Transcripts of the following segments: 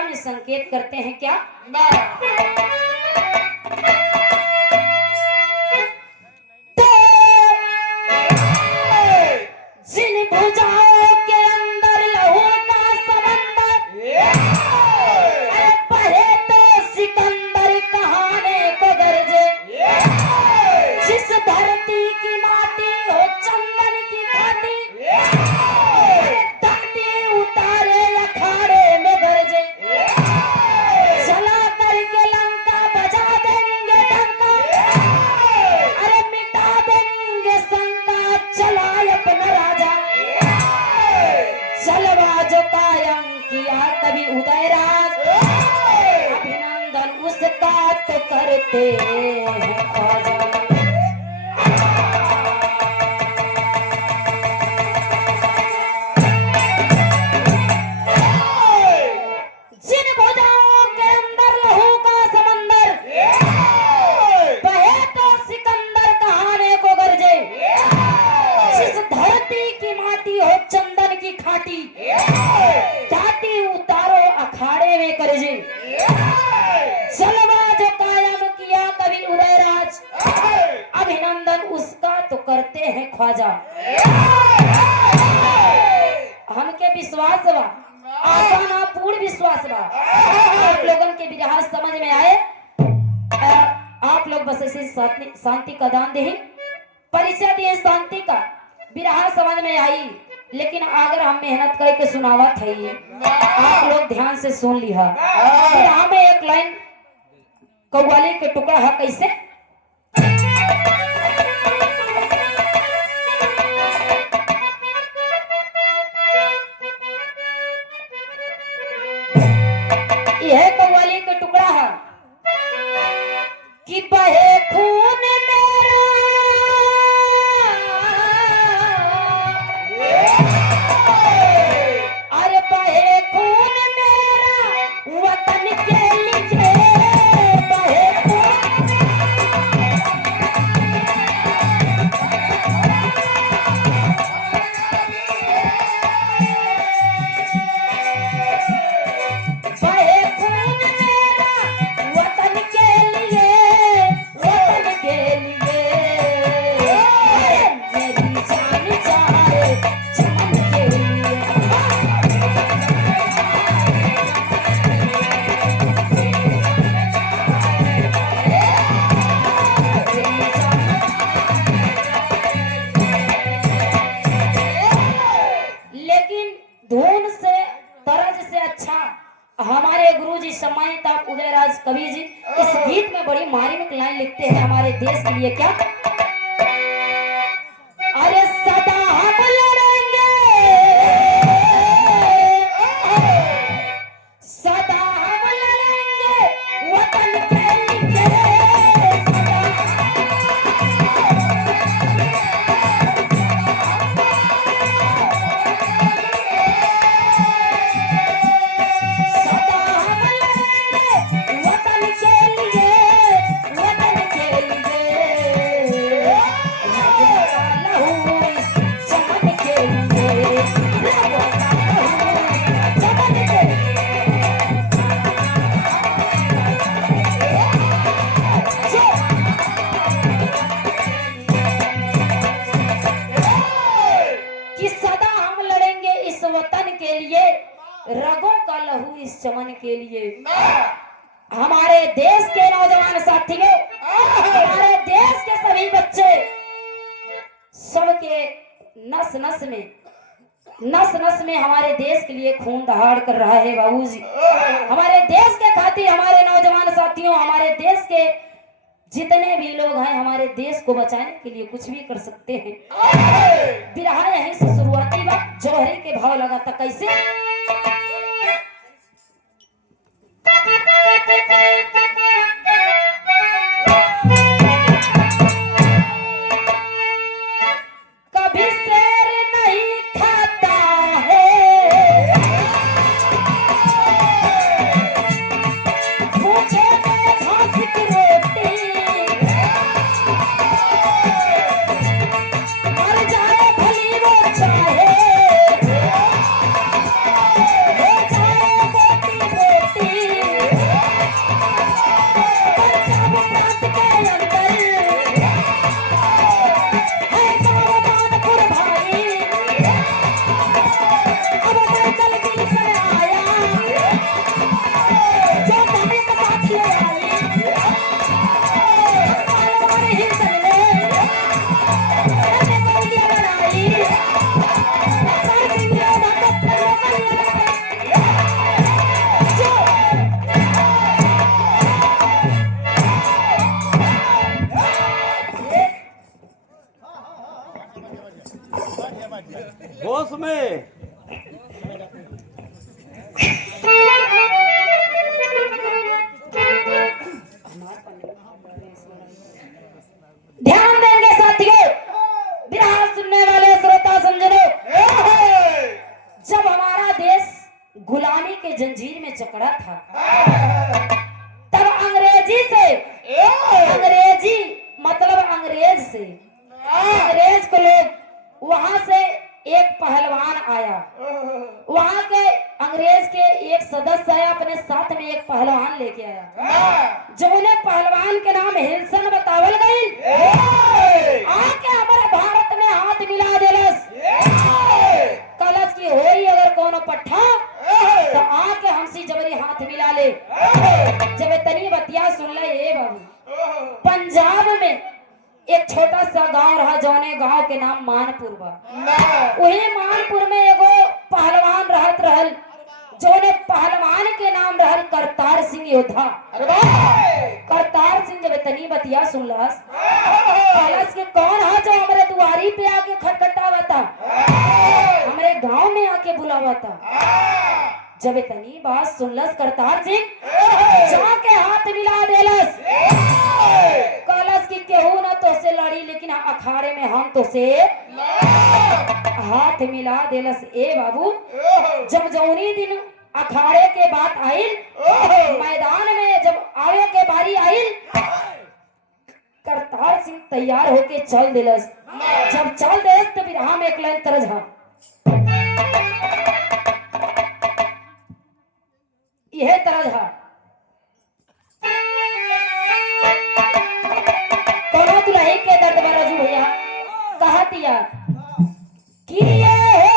Media में संकेत करते हैं क्या? जिन भुजाओं के अंदर लहू का समंदर, अरे बहे तो सिकंदर कहाने को गरजे। जिस धरती की माटी हो चंदन की घाटी, अरे धरती उतारे अखाड़े में गरजे। चला करके लंका बजा देंगे डंका, अरे मिटा देंगे शंका, चलाए अपना राजा। जलवा जो कायम किया कभी उदयराज, अभिनंदन उसका तो करते हैं ख्वाजा। जिन भुजाओं के अंदर लहू का समंदर, बहे तो सिकंदर कहाने को गरजे। जिस धरती की माटी हो चंदन की खाटी, घाटी उतारो अखाड़े में करजे। जलवा जो कायम किया कभी उदयराज, अभिनंदन उसका तो करते हैं ख्वाजा। हमके विश्वास बा, आशा ना पूर्ण विश्वास बा, आप लोगन के विरहा समझ में आए। आप लोग बस ऐसे शांति का दान दे, परिचय दिए शांति का, विरहा समझ में आई। लेकिन अगर हम मेहनत करके सुनावत है, आप लोग ध्यान से सुन लिया। विरहा में एक लाइन कव्वाली के टुकड़ा है, कैसे? यह कव्वाली का टुकड़ा है कि बहे खून मेरा, अरे बहे खून मेरा वतन के लिए, बहे खून बहे खून मेरा वतन के लिए, वतन के लिए। मेरी जान जाए चमन के लिए, लेकिन धुन से तरज से अच्छा हमारे गुरुजी सम्मानित आप उदयराज कवि जी इस गीत में बड़ी मार्मिक लाइन लिखते हैं हमारे देश के लिए। क्या? अरे सदा हम लड़ेंगे, सदा हम लड़ेंगे वतन के लिए, सदा हम लड़ेंगे वतन के लिए, वतन के लिए। लहू का लहू इस चमन के लिए, लहू का लहू चमन के लिए। कि सदा हम लड़ेंगे इस वतन के लिए, रगों का लहू इस चमन के लिए। हमारे देश के नौजवान साथियों, हमारे देश के सभी बच्चे, सबके नस नस में हमारे देश के लिए खून दहाड़ कर रहा है बाबूजी। हमारे देश के खातिर हमारे नौजवान साथियों, हमारे देश के जितने भी लोग हैं, हमारे देश को बचाने के लिए कुछ भी कर सकते हैं। बिरहा यहीं से शुरुआती बात जौहरी के भाव लगाता, कैसे? कभी शेर नहीं खाता है, भूखे में घास की रोटी, मर जाए भली वो चाहे, हो जाए मोटी रोटी। होश में। ध्यान देंगे साथियों, बिरहा सुनने वाले श्रोता समझो, जब हमारा देश गुलामी के जंजीर में जकड़ा था, तब अंग्रेजी मतलब अंग्रेज को लोग वहां से एक पहलवान आया, वहां के अंग्रेज के एक सदस्य आया, अपने साथ में एक पहलवान लेके आया, जो उन्हें पहलवान के नाम हिल्सन बतावल गई। आके हमारे भारत में हाथ मिला देलस, कलश की होई अगर कौन पट्ठा तो आके हमसी जबरी हाथ मिला ले। जब तनी बतिया सुन ले ये बाबू, पंजाब में एक छोटा सा गांव रहा, जौने गांव के नाम मानपुर बा। वही मानपुर में एगो पहलवान रहत रहल, जौने पहलवान के नाम रहल करतार सिंह योद्धा। करतार सिंह जब तनी बतिया सुनलस, कहलस कि कौन है जो हमारे दुआरी पे आके खटखटावता, हमारे गांव में आके बुलावता। जब तनी बात सुनलस करतार सिंह, जाके हाथ मिला देलस, कहलस कि केहू ना तो से लड़ी, लेकिन अखाड़े में हम तो से हाथ मिला देलस। ए बाबू, जब जौनी दिन अखाड़े के बात आइल, मैदान में जब आवे के बारी आइल, करतार सिंह तैयार होके चल दिलस। जब चल दिलस तो बिरहा में एक लाइन तरज हा, यह तरज हा, कोनो दुल्हे के दर्द में रजू भैया कहा दिया कि ये हो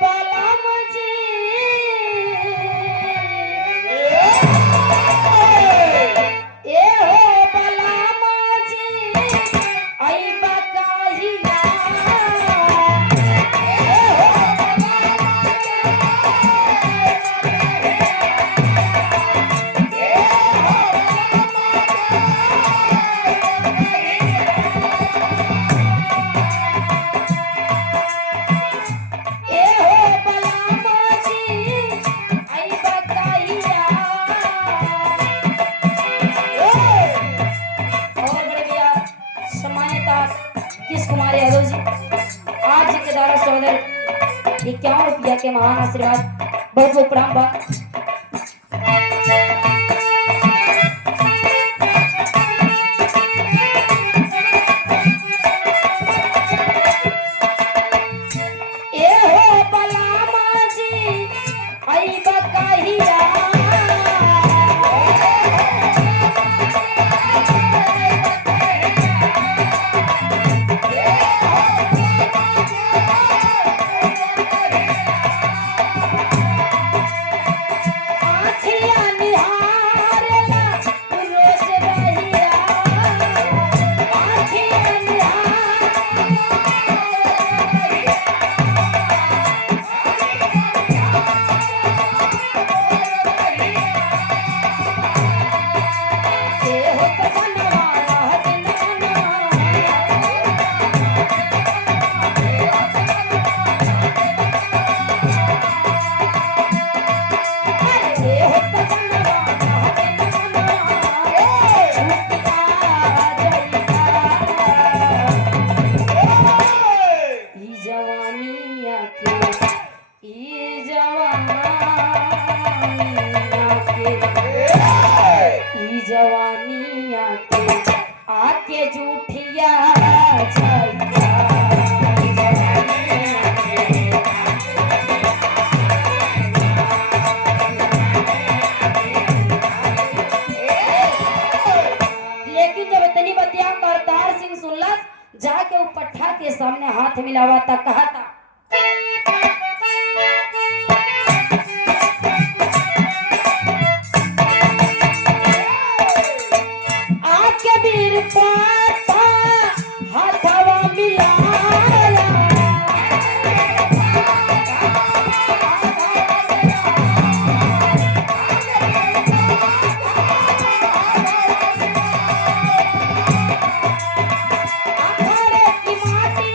बलम जी, ये हो बलम जी, आई बकाहिया, ₹51 के महान आशीर्वाद बहुत बहुत प्रणाम बा। ए हो बलामा जी आई बकाहिया, जाके वो पट्ठा के सामने हाथ मिलावा था, कहा था आके वीर पापा हाथवा मिलाया, अखाड़े की माटी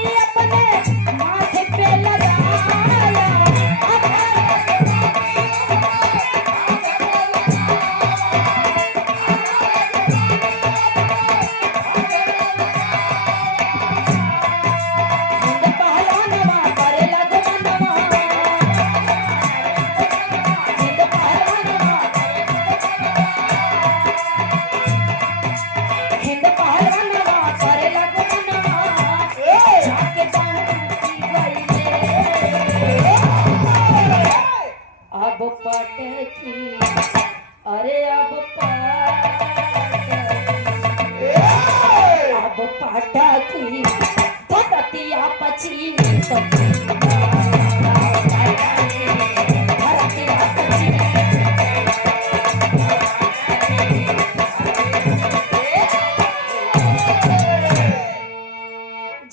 कच्ची धरती बा कच्ची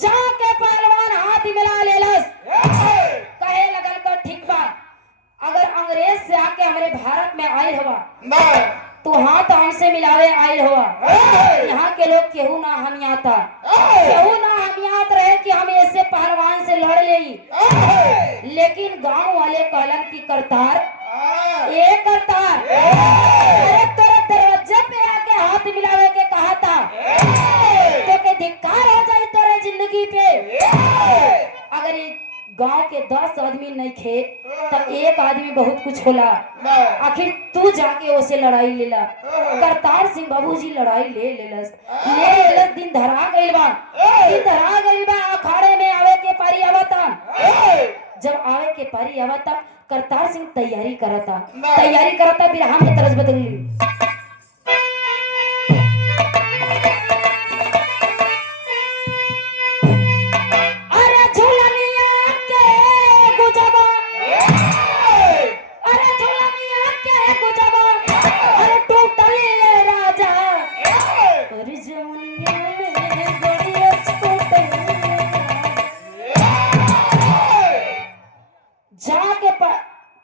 जाके पहलवान हाथ मिला लेलस कहे लगल को ठीक बा अगर अंग्रेज से आके हमारे भारत में आयल हुआ तो हाथ हमसे मिलावे आयल हुआ यहाँ के लोग केहू ना हमियाता केहू ना हमियात रहे कि हम ऐसे पहलवान से लड़ ले लेकिन गांव वाले कहलन की करतार ए करतार अरे तेरे दरवाजे पे आके हाथ मिलावे के कहा था तो के धिक्कार हो जाए तेरे जिंदगी पे अगर ये गांव के 10 आदमी नहीं खे तो एक आदमी बहुत कुछ होला आखिर तू जाके उसे लड़ाई लेला करतार सिंह बाबूजी लड़ाई ले लेलस दिन धरा गइल बा अखाड़े में आवे के पारी आवता जब आवे के पारी आवता करतार सिंह तैयारी करता बिरहा में तरस बदली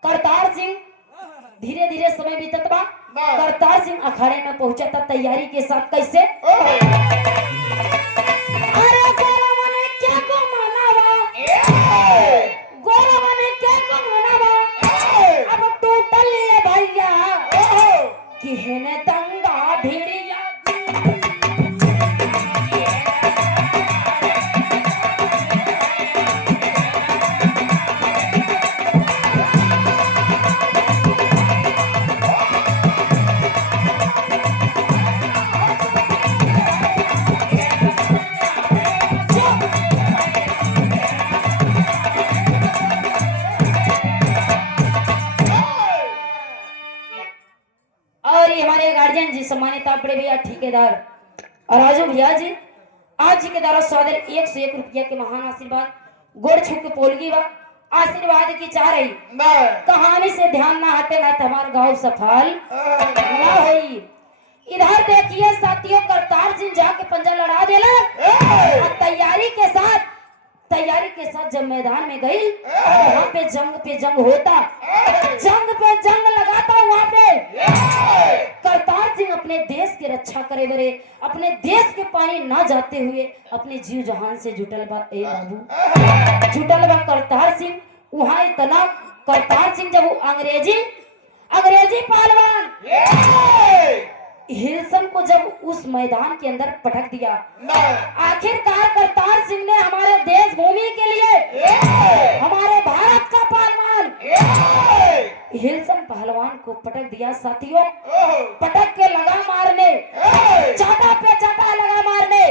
करतार सिंह धीरे धीरे समय बीतत बा करतार सिंह अखाड़े में पहुंचा था तैयारी के साथ कैसे अरे गोरवा ने क्या को मनावा अब टूटल ये भैया कि हेने दंगा भिड़िया हमारे गार्जियन जी सम्मानित बड़े भैया ठेकेदार और राजू भैया जी आज जी के द्वारा स्वादर 101 रुपया के महान आशीर्वाद गोड़ छू के पोलगी बा आशीर्वाद की चाह रही कहानी से ध्यान ना हटे ना हमारा गांव सफल ना होई इधर देखिए साथियों करतार सिंह जाके पंजा लड़ा देला और तैयारी के साथ जब मैदान में गई वहां पे जंग होता जंग लगाता वहां पे करतार सिंह अपने देश की रक्षा करे बरे अपने देश के पानी ना जाते हुए अपने जीव जहान से जुटल बा करतार सिंह वहां इतना करतार सिंह जब अंग्रेजी पहलवान हिल्सन को जब उस मैदान के अंदर पटक दिया आखिरकार करतार सिंह ने हमारे देश भूमि के लिए हमारे भारत का पहलवान हिल्सन पहलवान को पटक दिया साथियों पटक के लगा मारने चाटा पे चाटा लगा मारने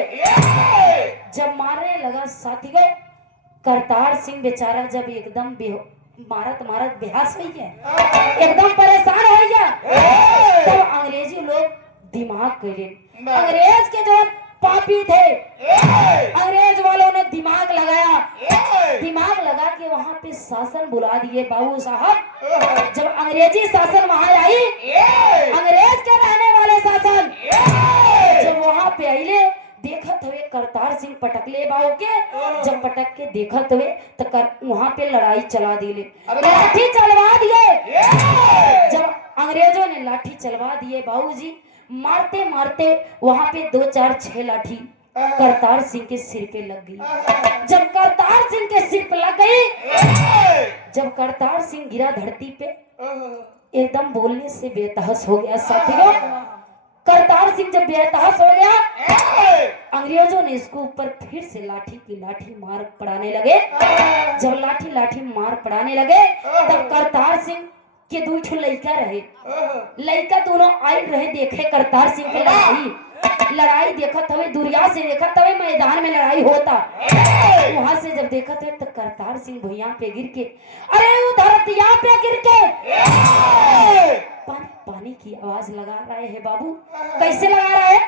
जब मारने लगा साथियों करतार सिंह बेचारा जब एकदम मारत बेहास हो गया एकदम परेशान हो गया तब अंग्रेजी लोग दिमाग कैले अंग्रेज के जो पापी थे अंग्रेज वालों ने दिमाग लगा के वहां पे शासन बुला दिए बाबू साहब जब अंग्रेजी शासन वहां आई अंग्रेज के रहने वाले शासन जब वहां पे आइले देखत हुए करतार सिंह पटकले बाबू के जब पटक के देखत हुए तो वहां पे लड़ाई चला दिले लाठी चलवा दिए जब अंग्रेजों ने लाठी चलवा दिए बाबूजी मारते मारते वहां पे 2 4 6 लाठी करतार सिंह के सिर पे लग गई जब करतार सिंह के सिर पे लग गई जब करतार सिंह गिरा धरती पे एकदम बोलने से बेतहस हो गया साथियों करतार सिंह जब बेतहस हो गया अंग्रेजों ने इसको ऊपर फिर से लाठी मार पड़ाने लगे जब लाठी मार पड़ाने लगे तब करतार सिंह के 2 ठो लड़का रहे लड़का दोनों आई रहे देखे करतार सिंह के लड़ाई देखत हुए दुरिया से देखत हुए मैदान में लड़ाई होता वहां से जब देखत हुए तो करतार सिंह भुइयां पे गिर के अरे उधर धरतिया पे गिर के पानी की आवाज लगा रहे हैं बाबू कैसे लगा रहा है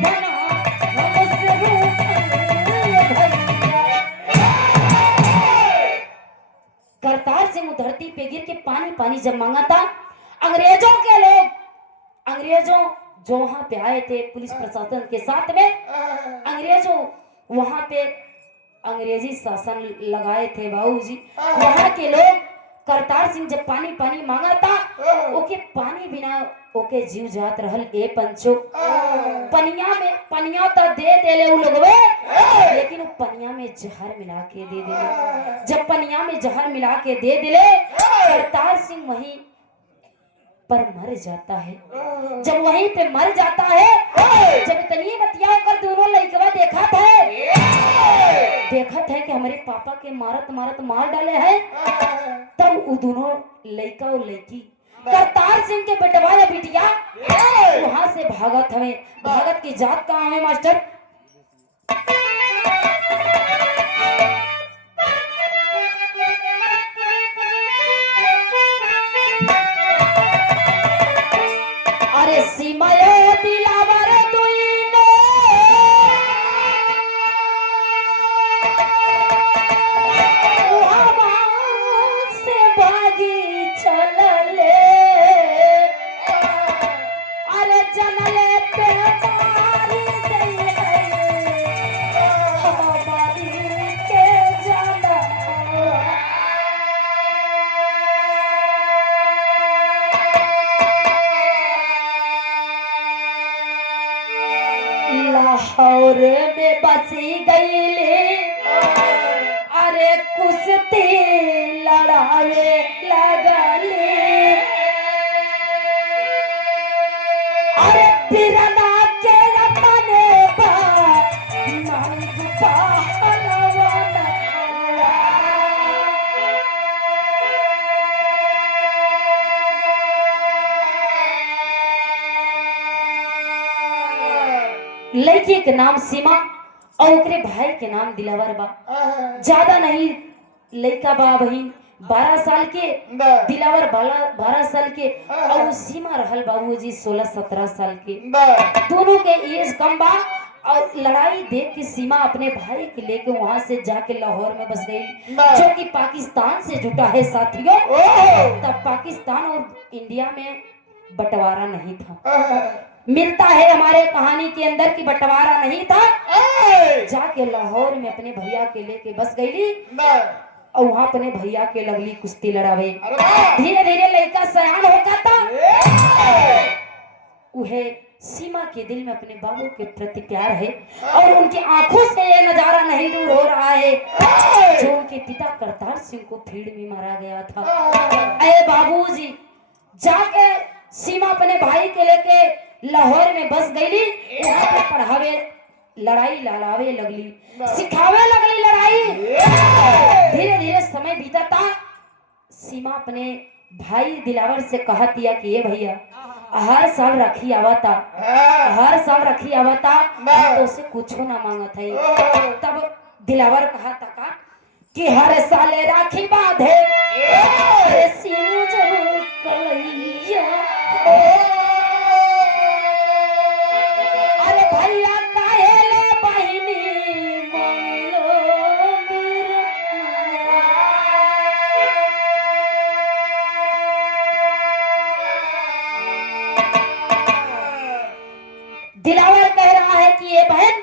बना हमसे रूठल भैया। करतार सिंह धरती पे गिर के पानी पानी जब मांगा था, अंग्रेजों के लोग, अंग्रेजों जो वहां पे आए थे पुलिस प्रशासन के साथ में, अंग्रेजों वहां पे अंग्रेजी शासन लगाए थे बाबूजी। वहां के लोग करतार सिंह जब पानी पानी मांगा था, ओके पानी बिना ओके जीव जात रहल ए पंचो। पनिया तो दे देले उ लोगवे, लेकिन पनिया में जहर मिला के दे देले। जब पनिया में जहर मिला के दे दिले, करतार सिंह वहीं पर मर जाता है। जब वहीं पे मर जाता है, जब इतनी बतिया कर दोनों लड़कवा देखत है कि हमारे पापा के मारत मारत मार डाले हैं, तब वो दोनों लड़का और लड़की करतार सिंह के बेटवा या बिटिया वहां से भागत हमें। भागत की जात कहाँ है मास्टर? अरे सीमायो दिलावर दुईनो वहाँ से भागी चलले। अरे जनले पे मारी गई है हमारी के जाना। लाहौर में बसी गईले, अरे कुश्ती लड़ावे लगले। अरे बिरना के अपने नंग पहलवान। लड़की के नाम सीमा और ओकरे भाई के नाम दिलावर बा। ज्यादा नहीं, लड़का बा बहिन 12 साल के, दिलावर 12 साल के, और सीमा रहल बाबूजी 16-17 साल के। दोनों के एज कम बा। और लड़ाई देख के सीमा अपने भाई के लेके वहां से जाके लाहौर में बस गई, जो कि पाकिस्तान से जुटा है साथियों। तब पाकिस्तान और इंडिया में बंटवारा नहीं था। मिलता है हमारे कहानी के अंदर की बंटवारा नहीं था। जाके लाहौर में अपने भैया के लेके बस गई और वहां अपने भैया के लगली कुश्ती लड़ावे। धीरे धीरे लड़का सयान होगा था। उहे सीमा के दिल में अपने बाबू के प्रति प्यार है और उनकी आंखों से ये नजारा नहीं दूर हो रहा है जो उनके पिता करतार सिंह को भीड़ में मारा गया था। अरे बाबूजी, जाके सीमा अपने भाई के लेके लाहौर में बस गई। वहां पे पढ़ावे, लड़ाई लड़ावे लगली, सिखावे लगली लड़ाई। धीरे धीरे समय बीता था। सीमा अपने भाई दिलावर से कहा दिया कि ये भैया हर साल राखी आवता, हर साल राखी आवता, तो उसे कुछ ना मांगत है। तब दिलावर कहा था कि हर साल राखी बांधे सीनू जरूर कलैया। अरे भैया काहेले बहिनी मंगलो दिलावर कह रहा है कि ये बहन,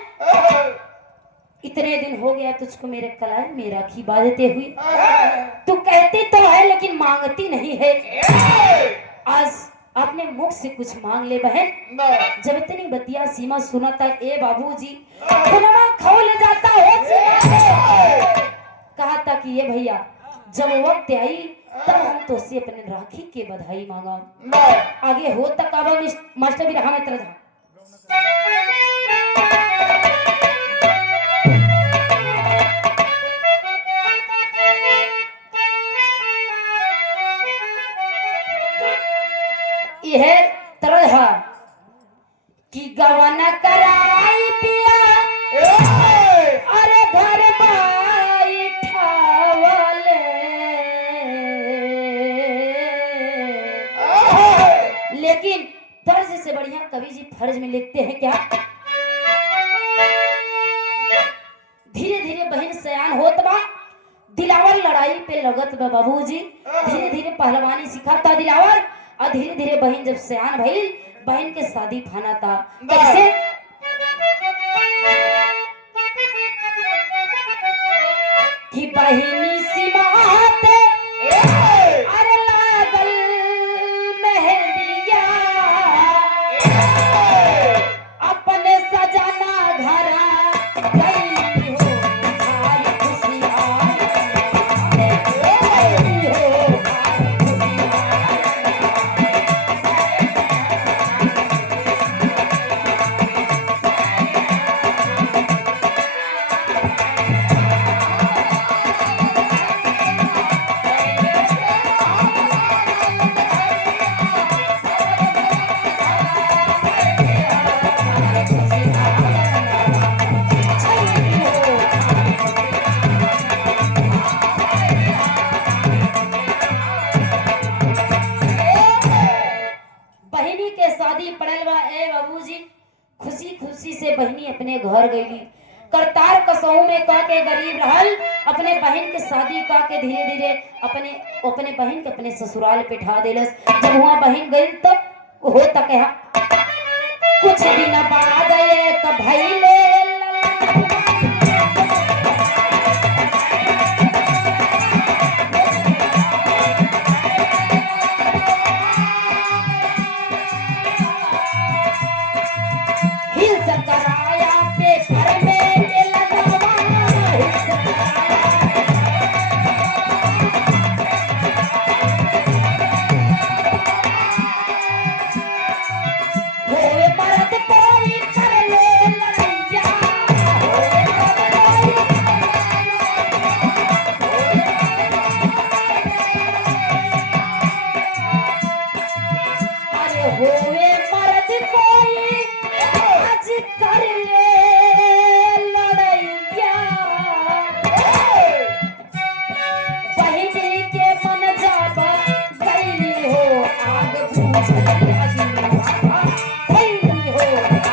इतने दिन हो गया तुझको मेरे कलाई में राखी बांधते हुए। तू कहती तो है लेकिन मांगती नहीं है। आज अपने मुख से कुछ मांग ले बहन। जब इतनी बतिया सीमा सुना था, ए बाबूजी खुनवा खौल जाता है। कहा था कि ये भैया जब वक्त आई तब हम तो से अपने राखी के बधाई मांगा। आगे हो तक आवा मास्टर भी रहा मैं तरह यह तरह कि गवन कराई पिया अरे घर बैठावले। लेकिन फर्ज से बढ़िया कवि जी फर्ज में लिखते हैं क्या पे लगत बा बाबूजी। धीरे धीरे पहलवानी सिखाता दिलावर और धीरे धीरे बहन जब सयान भइल बहन के शादी फाना था। कैसे कि बहिनी सिमाते अरे लागल मेहंदिया अपने सजाना घरा गई हो भाई खुशियाँ गई हो बहिनी के शादी पड़ल बा ए बाबूजी। खुशी खुशी से बहिनी अपने घर गईली। करतार कसऊ में कह के गरीब रहल अपने बहन के शादी कह के धीरे धीरे अपने अपने बहन के अपने ससुराल पे ठा देलस। जब वहां बहन गई तब हो तक कुछ दिन बाद एक भइले हिल कराया पेपर में ये लगावा हिल होए मर्द कोई कर ले लड़ैया होए अरे होए मर्द कोई आज कर ले लड़ैया बहिनी के मन जाब गईली हो आग बूझल अगिला गईली हो आग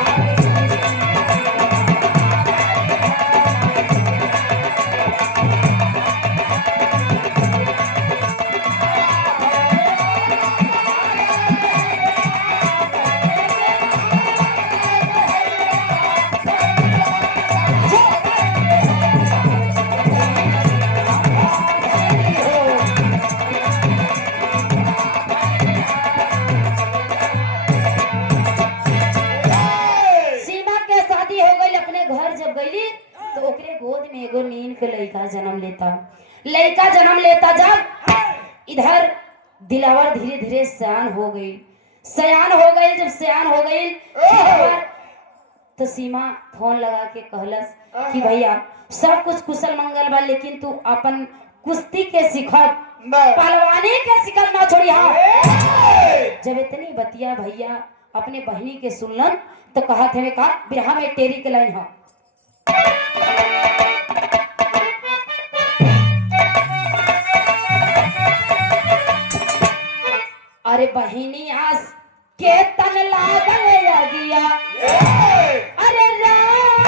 सीमा के शादी हो गई। अपने घर जब गईली तो ओकरे गोद में एगो नीन के लड़का जन्म लेता। लड़का जन्म लेता जब इधर दिलावर धीरे धीरे सयान हो गई। सयान हो गई जब सयान हो गई तो सीमा फोन लगा के कहलस कि भैया सब कुछ कुशल मंगल बा लेकिन तू अपन कुश्ती के सिखब पहलवानी के सिखब ना छोड़ी। हाँ जब इतनी बतिया भैया अपने बहनी के सुनलन तो कहा थे का बिरहा में टेरी के लाइन है। अरे बहिनी आस के तन लागल अगिया अरे राम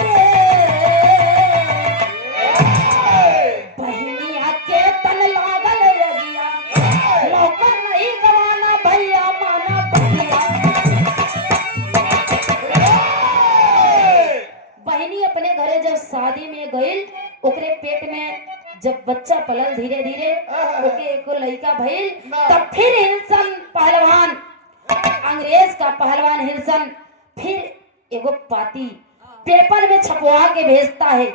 रे बहिनी के तन लागल अगिया नौकर नहीं गवाना भैया माना बहिया। बहिनी अपने घरे जब शादी में गई ओकरे पेट में जब बच्चा पलल धीरे धीरे ओके एको लड़का भइल तब फिर हिलसन पहलवान अंग्रेज का पहलवान हिलसन फिर एगो पाती पेपर में छपवा के भेजता है।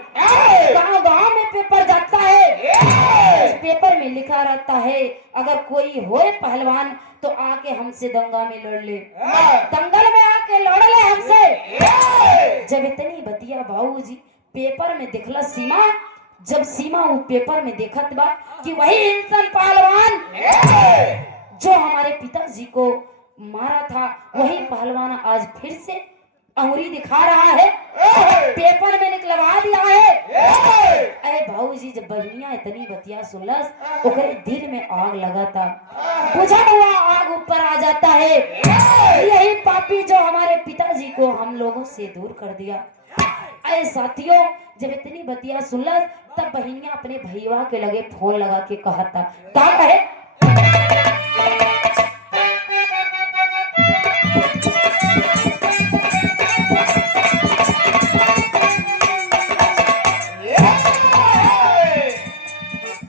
गांव गांव में पेपर जाता है। उस पेपर में लिखा रहता है अगर कोई होए पहलवान तो आके हमसे दंगा में लड़ ले, दंगल में आके लड़ ले हमसे। जब इतनी बतिया बाबूजी पेपर में देखला सीमा जब सीमा वो पेपर में देखत बा कि वही इंसान पहलवान जो हमारे पिताजी को मारा था वही पहलवान आज फिर से अंगुरी दिखा रहा है, पेपर में निकलवा दिया है। अरे भाऊजी जब बहनिया इतनी बतिया सुनलस ओकरे दिल में आग लगा था, बुझा हुआ आग ऊपर आ जाता है। यही पापी जो हमारे पिताजी को हम लोगों से दूर कर दिया। अरे साथियों, जब इतनी बतिया सुनल तब बहनिया अपने भैया के लगे फोन लगा के कहा था, का कहे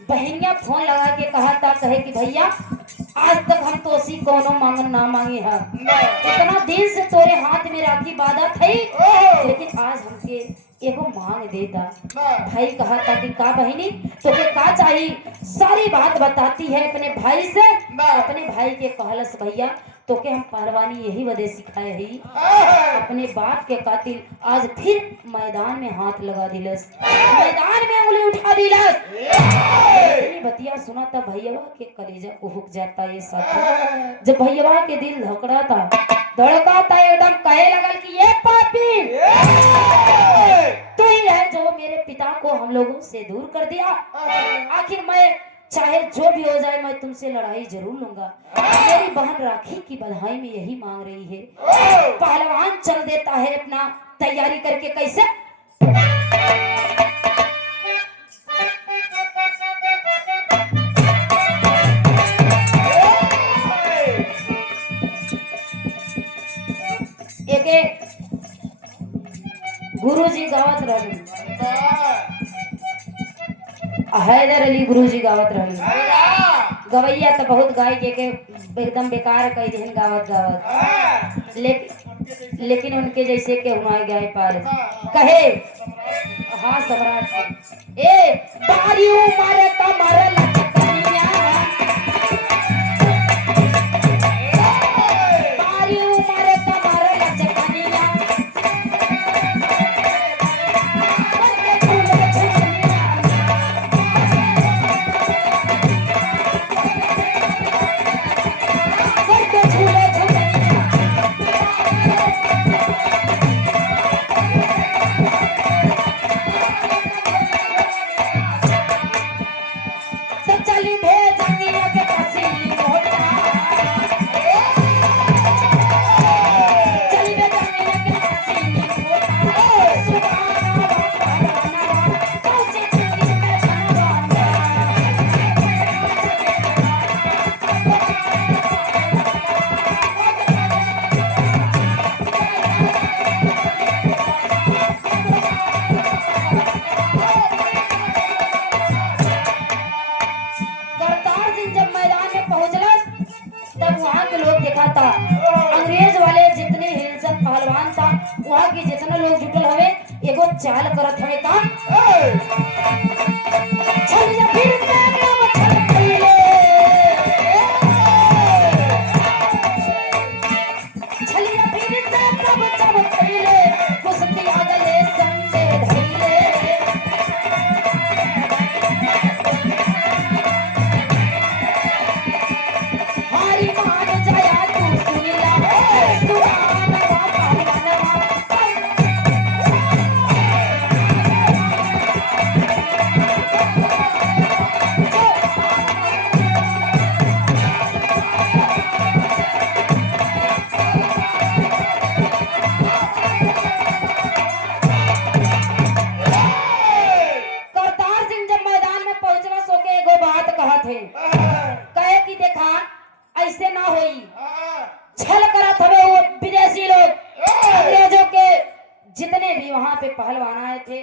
बहनिया फोन लगा के कहा था, कहे कि भैया आज तक हम तो उसी कोनो मांगन ना मांगे हैं, इतना दिन से तोरे हाथ में राखी बाधा थी, लेकिन आज हमके एगो मांग देता। भाई कहा था कि का बहिनी तोके का चाहिए, सारी बात बताती है अपने भाई से। अपने भाई के कहलस, भैया तोके हम पहलवानी यही वजह सिखाए ही, अपने बाप के कातिल आज फिर मैदान में हाथ लगा दिलस, मैदान में उंगली उठा दिलस। इतनी बतिया सुना था भैया के कलेजा को हुक जाता ये साथी। जब भैया के दिल धड़का था, एकदम कहे लगल कि ये पापी तू ही है जो मेरे पिता को हम लोगों से दूर कर दिया। आखिर मैं चाहे जो भी हो जाए मैं तुमसे लड़ाई जरूर लूंगा। मेरी बहन राखी की बधाई में यही मांग रही है। पहलवान चल देता है अपना तैयारी करके, कैसे एक गुरुजी गावत रहली, हैदर अली गुरुजी गावत रहली। गवैया तो बहुत गाय के एकदम बेकार कही दिन गावत लेकिन उनके जैसे के हुनाई गाय पार कहे। हाँ सम्राट ए बारी मारे कमर लचकनिया, बारी मारे कमर लचकनिया, अंग्रेज वाले जितने हिलचल पहलवान था वहाँ के जितना लोग जुटल हवे एगो चाल करत हवे का चल जा फिर एकदम चल पहिले, चल जा फिर एकदम चल पहिले, कुश्ती अगले संडे धइले, हारी मान जाया कहे कि देखा ऐसे ना होई, छल करत हवे वो विदेशी लोग, अंग्रेजों के जितने भी वहां पे पहलवान आए थे,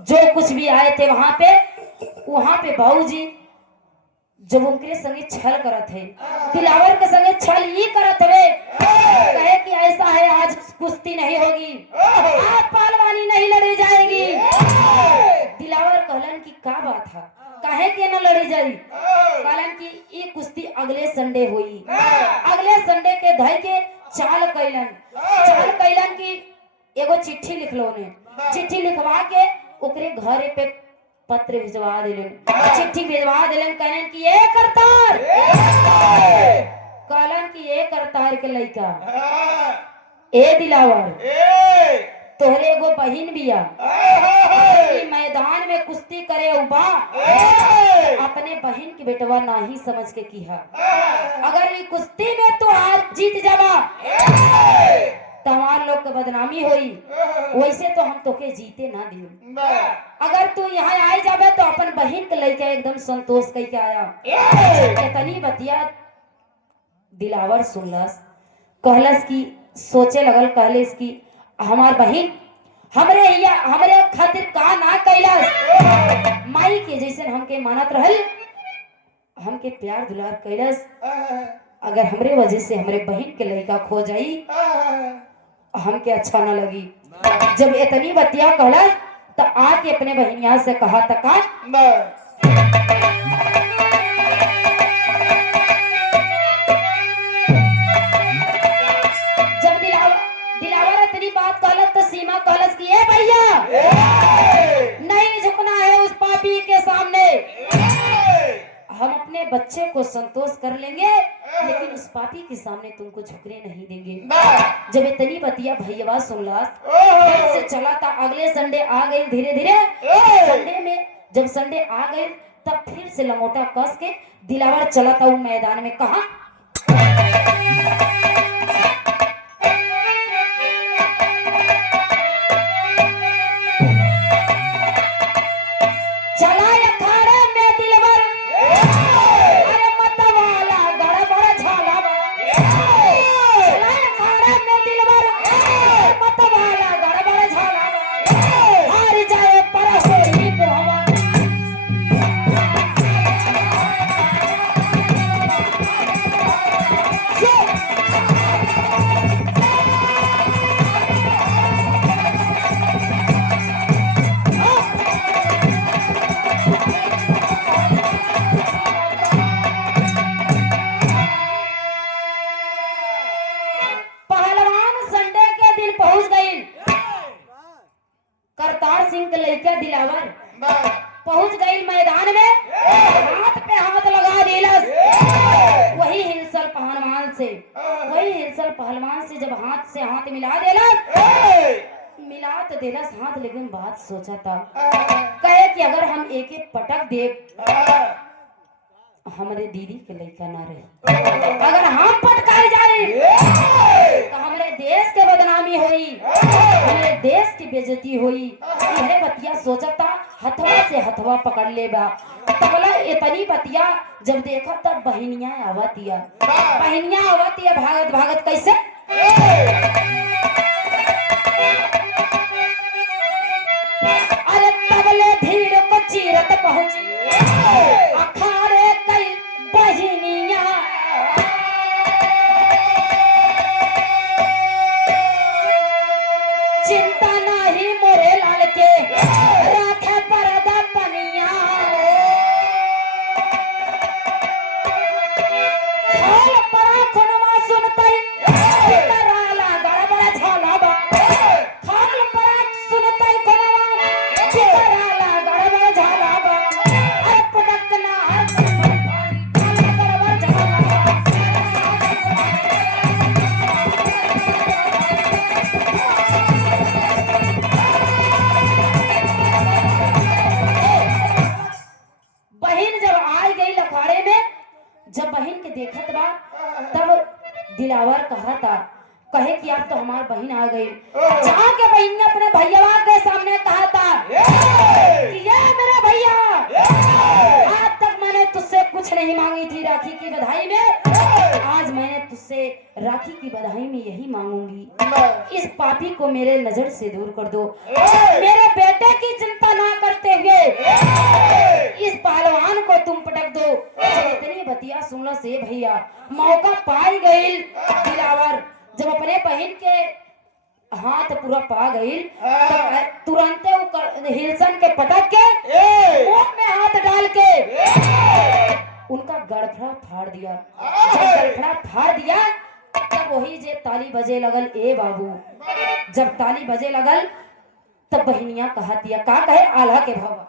जो कुछ भी आए थे वहां पे बाबूजी जब उनके संगे छल करत है, दिलावर के संगे छल ही करत हवे। कहे कि ऐसा है आज कुश्ती नहीं होगी, आज पहलवानी नहीं लड़ी जाएगी। दिलावर कहलन की का बात है, काहे के न लड़ी जाई, कहलन की ये कुश्ती अगले संडे हुई। अगले संडे के धई के चाल कैलन की एगो चिट्ठी लिखलो ने, चिट्ठी लिखवा के ओकरे घरे पे पत्र भिजवा दिलन, चिट्ठी भिजवा दिलन। कहलन की ये करतार, कहलन की ये करतार के लइका ए दिलावर तोहरे एगो बहिन बिया, मैदान में कुश्ती करे उबा, अपने बहन की बेटवा नहीं समझ के किया। अगर ये कुश्ती में तू हार जीत जावा तो हमार लोग के बदनामी होई, वैसे तो हम तोके जीते ना दियो। अगर तू यहाँ आए जाबे तो अपन बहन के लेके एकदम संतोष कह के आया। इतनी बतिया दिलावर सुनलस, कहलस की सोचे लगल, कहलस की हमार बहन हमरे खातिर का ना कैलस, माई के जैसे हमके मानत रहल, हमके प्यार दुलार कैलस। अगर हमरे वजह से हमरे बहन के लड़का खो जाई, हमके अच्छा ना लगी। जब इतनी बतिया कहलस तो आके अपने बहनिया से कहा तका जब दिलावर इतनी बात कहलस तो सीमा कहलस कि ए भैया नहीं झुकना है उस पापी के सामने, हम अपने बच्चे को संतोष कर लेंगे लेकिन उस पापी के सामने तुमको झुकने नहीं देंगे। जब इतनी बतिया भैया सुनला से चला था। अगले संडे आ गई, धीरे धीरे संडे में जब संडे आ गई तब फिर से लंगोटा कस के दिलावर चला था वो मैदान में। कहा दिलावर पहुंच गई मैदान में, हाथ पे हाथ लगा दिलस। वही हिलसल पहलवान से जब हाथ से हाथ मिला तो दिलस हाथ, लेकिन बात सोचा था कहे कि अगर हम एक एक पटक दे हमारे दीदी के लड़का ना रहे, अगर हम पटकाए जाए तो हमारे देश के बदनामी हुई, हमारे देश की बेइज्जती हुई। यह बतिया सोचता हथवा से हथवा पकड़ ले बा। तबला इतनी बतिया जब देखा तब बहनिया आवतिया भागत भागत कैसे अरे तबले भीड़ को चीरत पहुंची अखाड़े कई बहनिया, चिंता नहीं मोरे लाल के राखे परदा पनिया, हाल परा खुनवा सुनतई राला गड़बड़ झाला बा, हाल परा सुनतई खुनवा राला गड़बड़ झाला बा, अरे पटकना गड़बड़ झाला बा। बहन जब आ गई अखाड़े में, जब बहन के देखत बा तब दिलावर कहा था कहे कि आप तो हमार बहन आ गई। जहाँ के बहन ने अपने भैया के सामने कहा था कि ये मेरा भैया, आज तक मैंने तुझसे कुछ नहीं मांगी थी राखी की बधाई में, आज मैंने तुझसे राखी की बधाई में यही मांगूंगी, इस पापी को मेरे नजर से दूर कर दो, मेरे बेटे की चिंता ना करते हुए इस पहलवान को तुम पटक दो। जब इतनी बतिया सुनला से भैया मौका पाई गई दिलावर, जब अपने बहन के हाथ पूरा पा गई तो तुरंत हिलसन के पटक के मुंह में हाथ डाल के उनका गड़फड़ा फाड़ दिया। जब गड़फड़ा फाड़ दिया तब वही जे ताली बजे लगल, ए बाबू जब ताली बजे लगल तब बहनिया कहा दिया का कहे आल्हा के भाव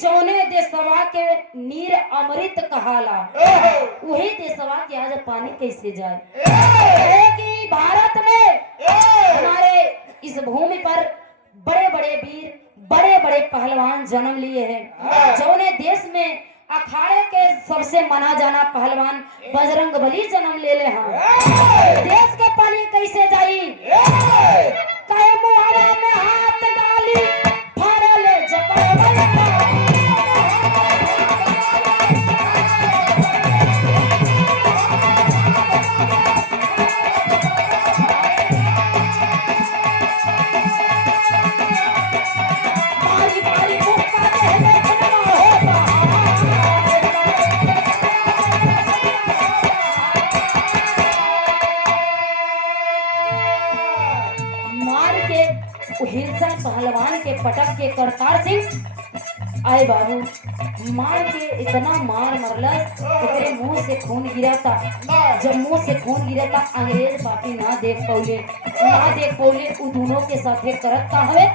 जौने देशवा के नीर अमृत कहाला वही देशवा के आज पानी कैसे जाए। कहे कि भारत में हमारे इस भूमि पर बड़े बड़े वीर बड़े बड़े पहलवान जन्म लिए हैं। जौने देश में अखाड़े के सबसे माना जाना पहलवान बजरंग बली जन्म ले ले हैं। देश के पानी कैसे जाई। कहे मुहारा में हाथ डाली फाड़ा ले जबरवला। हिलसन पहलवान के पटक के करतार सिंह आए बाबू मार के इतना मार मरलस तेरे मुंह से खून गिरा था। जब मुंह से खून गिरा था अंग्रेज पापी ना देख पौले उ दोनों के साथे करत का हवे।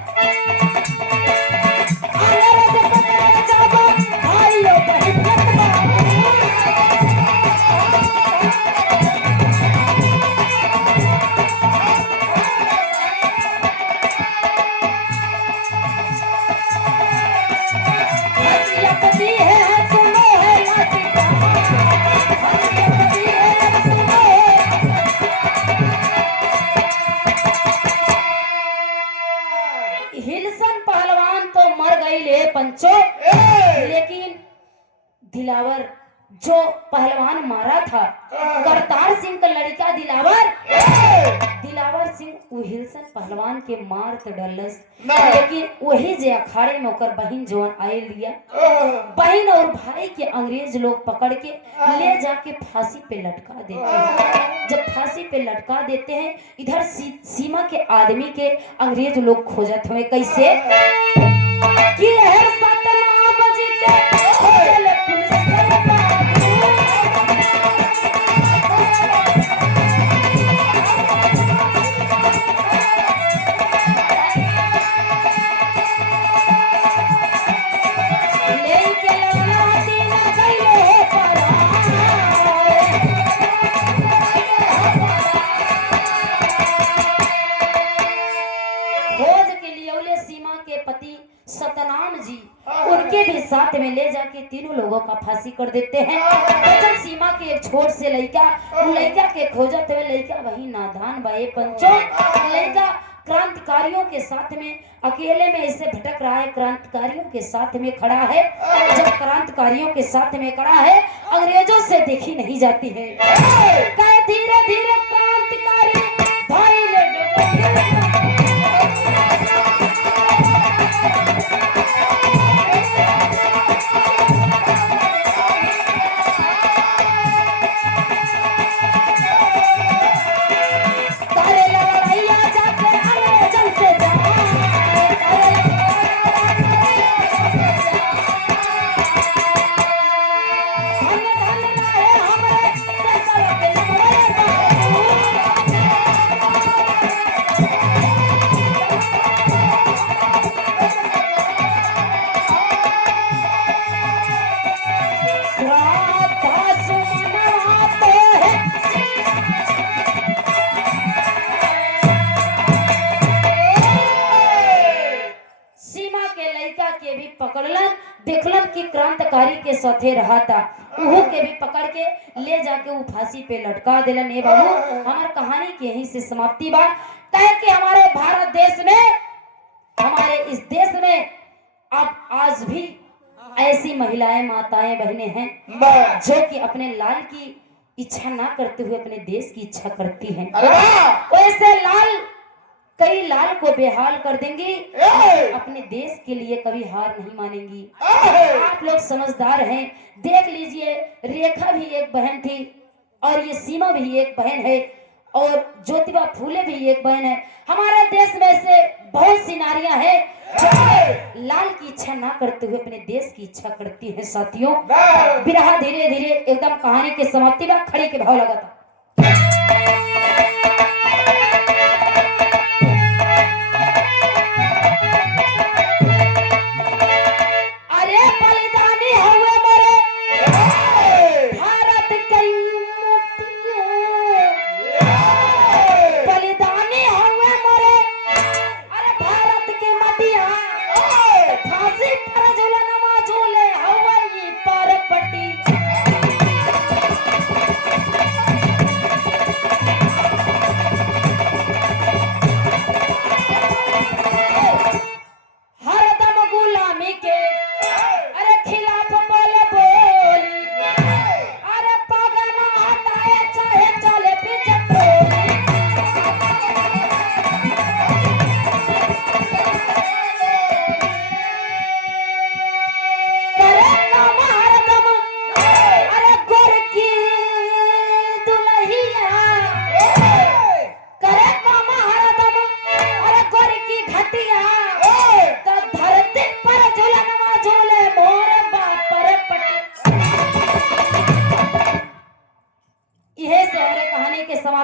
हिलसन पहलवान तो मर गई ले पंचो, लेकिन दिलावर जो पहलवान मारा था करतार सिंह का लड़का दिलावर सिंह वो हिलसन पहलवान के मार तो डलस, लेकिन वही जे अखाड़े में ओकर बहन जवान आए लिया बहन और भाई के अंग्रेज लोग पकड़ के ले जाके फांसी पे लटका देते हैं। जब फांसी पे लटका देते हैं इधर सीमा के आदमी के अंग्रेज लोग खोजत हुए कैसे कि सतनाम जी के खोजले पुलिस सतनाम जी उनके भी साथ में ले जाके तीनों लोगों का फांसी कर देते हैं। जब सीमा के एक छोट से लड़का के खोजत हुए लड़का वही नादान बाए पंचो लड़का क्रांतिकारियों के साथ में अकेले में ऐसे भटक रहा है, क्रांतिकारियों के साथ में खड़ा है। जब क्रांतिकारियों के साथ में खड़ा है अंग्रेजों से देखी नहीं जाती है। धीरे धीरे क्रांतिकारी भाई ले देखलन कि क्रांतिकारी के साथे रहा था उहो के भी पकड़ के ले जाके वो फांसी पे लटका देलन। ए बाबू हमार कहानी के यहीं से समाप्ति बा। कहे कि हमारे भारत देश में हमारे इस देश में अब आज भी ऐसी महिलाएं माताएं बहनें हैं जो कि अपने लाल की इच्छा ना करते हुए अपने देश की इच्छा करती हैं। वैसे कई लाल को बेहाल कर देंगी, अपने देश के लिए कभी हार नहीं मानेंगी। आप लोग समझदार हैं, देख लीजिए रेखा भी एक बहन थी और ये सीमा भी एक बहन है और ज्योतिबा फूले भी एक बहन है। हमारे देश में से बहुत सी नारियां हैं जो लाल की इच्छा ना करते हुए अपने देश की इच्छा करती हैं। साथियों बिरहा धीरे धीरे एकदम कहानी के समाप्ति में खड़ी के भाव लगा था। अरे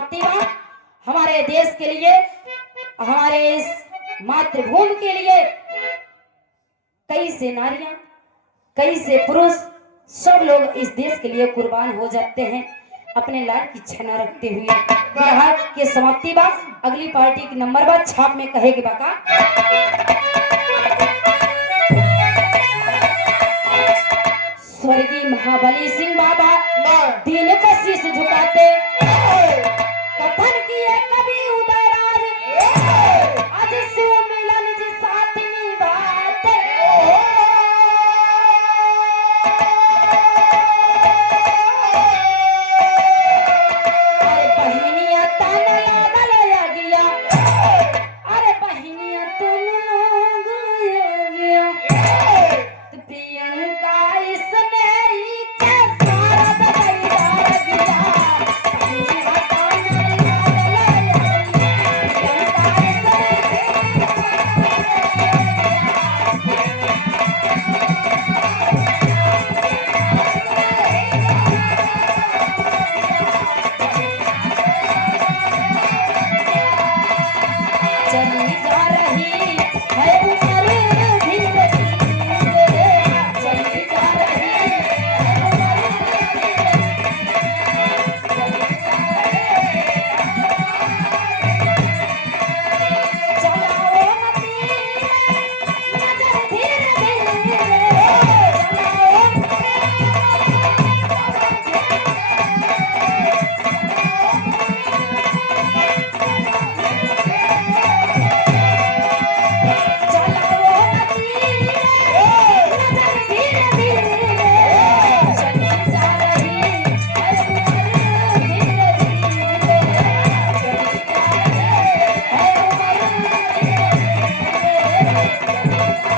समाप्ति बा। हमारे देश के लिए, हमारे इस मातृभूमि के लिए कई से नारियां, कई से पुरुष, सब लोग इस देश के लिए कुर्बान हो जाते हैं अपने लाल की छना रखते हुए। बिरहा के समाप्ति बा। अगली पार्टी की नंबर बा छाप में कहे के बाका स्वर्गीय महाबली सिंह बाबा दिल को शीश झुकाते कथन किए कभी उदयराज आज शिव मिलन जी साथ निभाते। अरे बहिनिया तन लागल अगिया, अरे बहिनिया तन लागल अगिया, तो प्रियंका इसने ही के सारा दबैया अगिया, बहिनिया तन लागल अगिया, प्रियंका चली जा रही है उम्र धीरे धीरे, चली जा रही है उम्र चलाओ नदी नजर धीरे धीरे, चलाओ नदी नजर धीरे धीरे, चली जा रही है उम्र धीरे धीरे, चली जा रही है उम्र धीरे धीरे।